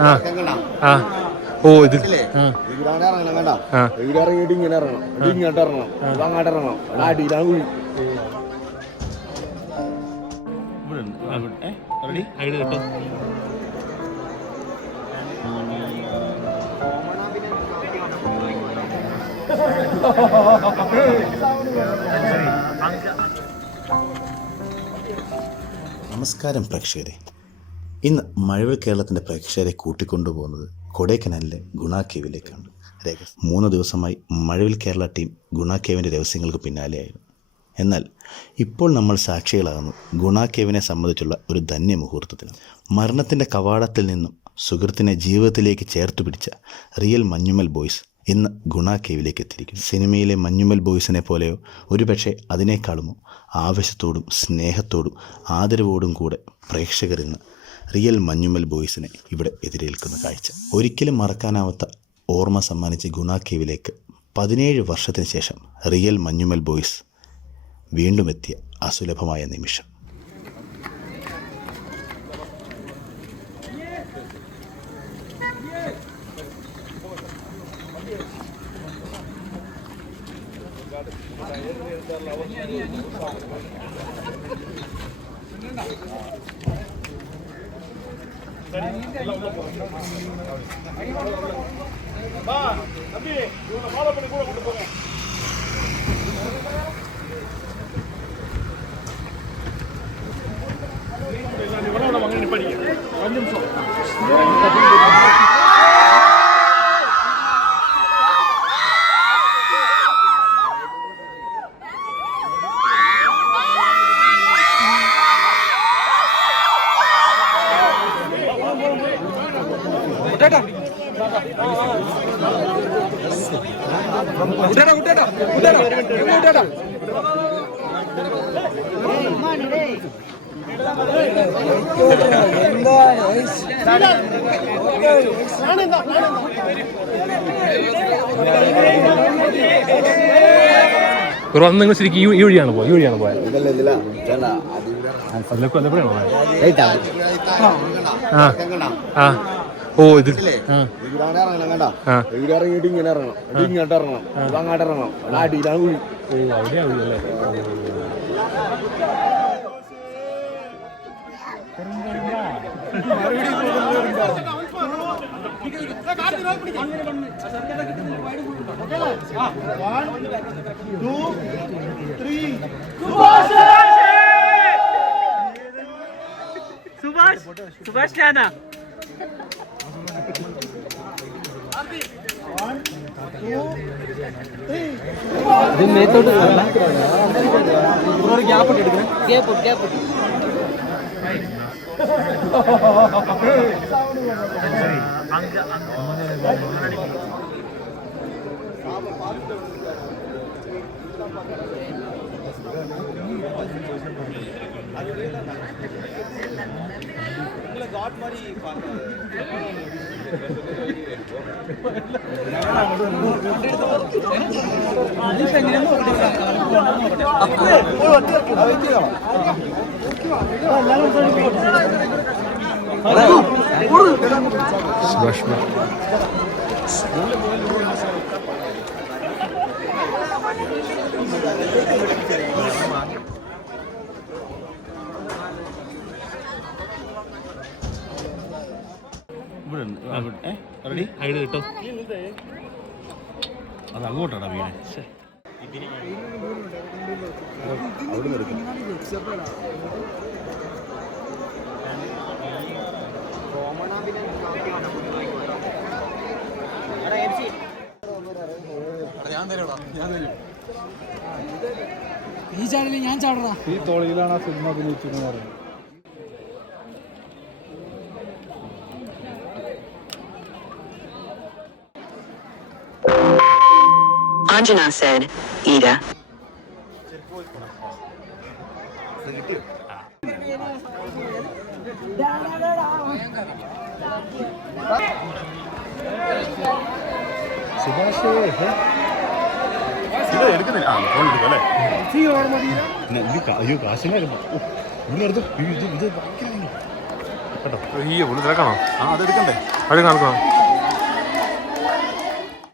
ആ ആ ഓ ഇത് ഇറങ്ങിയിട്ട് ഇങ്ങനെ ഇറങ്ങണം, ഇങ്ങോട്ട് ഇറങ്ങണം, അങ്ങോട്ട് ഇറങ്ങണം, അടിയിലാണ് കുഴി. നമസ്കാരം പ്രേക്ഷകരെ. ഇന്ന് മഴവിൽ കേരളത്തിൻ്റെ പ്രേക്ഷകരെ കൂട്ടിക്കൊണ്ടുപോകുന്നത് കൊടൈക്കനാലിലെ ഗുണ കേവിലേക്കാണ്. 3 ദിവസമായി മഴവിൽ കേരള ടീം ഗുണ കേവിൻ്റെ രഹസ്യങ്ങൾക്ക് പിന്നാലെയായിരുന്നു. എന്നാൽ ഇപ്പോൾ നമ്മൾ സാക്ഷികളാകുന്നു ഗുണ കേവിനെ സംബന്ധിച്ചുള്ള ഒരു ധന്യമുഹൂർത്തത്തിന്. മരണത്തിൻ്റെ കവാടത്തിൽ നിന്നും സുഹൃത്തിനെ ജീവിതത്തിലേക്ക് ചേർത്തു പിടിച്ച റിയൽ മഞ്ഞുമൽ ബോയ്സ് ഇന്ന് ഗുണ കേവിലേക്ക് എത്തിയിരിക്കുന്നു. സിനിമയിലെ മഞ്ഞുമൽ ബോയ്സിനെ പോലെയോ ഒരുപക്ഷെ അതിനേക്കാളുമോ ആവേശത്തോടും സ്നേഹത്തോടും ആദരവോടും കൂടെ പ്രേക്ഷകർ ഇന്ന് റിയൽ മഞ്ഞുമൽ ബോയ്സിനെ ഇവിടെ എതിരേൽക്കുന്ന കാഴ്ച ഒരിക്കലും മറക്കാനാവാത്ത ഓർമ്മ സമ്മാനിച്ച് ഗുണ കേവിലേക്ക് 17 വർഷത്തിന് ശേഷം റിയൽ മഞ്ഞുമൽ ബോയ്സ് വീണ്ടും എത്തിയ അസുലഭമായ നിമിഷം. നിങ്ങൾ ശരിക്കും ഈ വഴിയാണ് പോയത് ആ ഓ ഇത് ഇറങ്ങിയിട്ട് ഇങ്ങനെ ഇറങ്ങണം, ഇങ്ങോട്ട് ഇറങ്ങണം, അങ്ങോട്ട് ഇറങ്ങണം, അടിയിലാണ് കുഴി. ഓ അവിടെയാവില്ലല്ലേ. സുഭാഷ് ഞാനാ അത് അങ്ങോട്ടാണ് വീണേ. ഈ ചാടില് ഞാൻ ചാടറാ. ഈ തോളിയിലാണ് ആ സിനിമ അഭിനയിച്ചെന്ന് പറയുന്നത്. Anjana said, Ida. എടുക്കുന്നില്ല. ഫോൺ എടുക്കും അല്ലേ? അയ്യോ കാശിനായിരുന്നു. ഇത് ഭയങ്കര കേട്ടോ. ഈ പുള്ളി തിരക്കാണോ? അതെടുക്കണ്ടേ? അവിടെ നടക്കണം.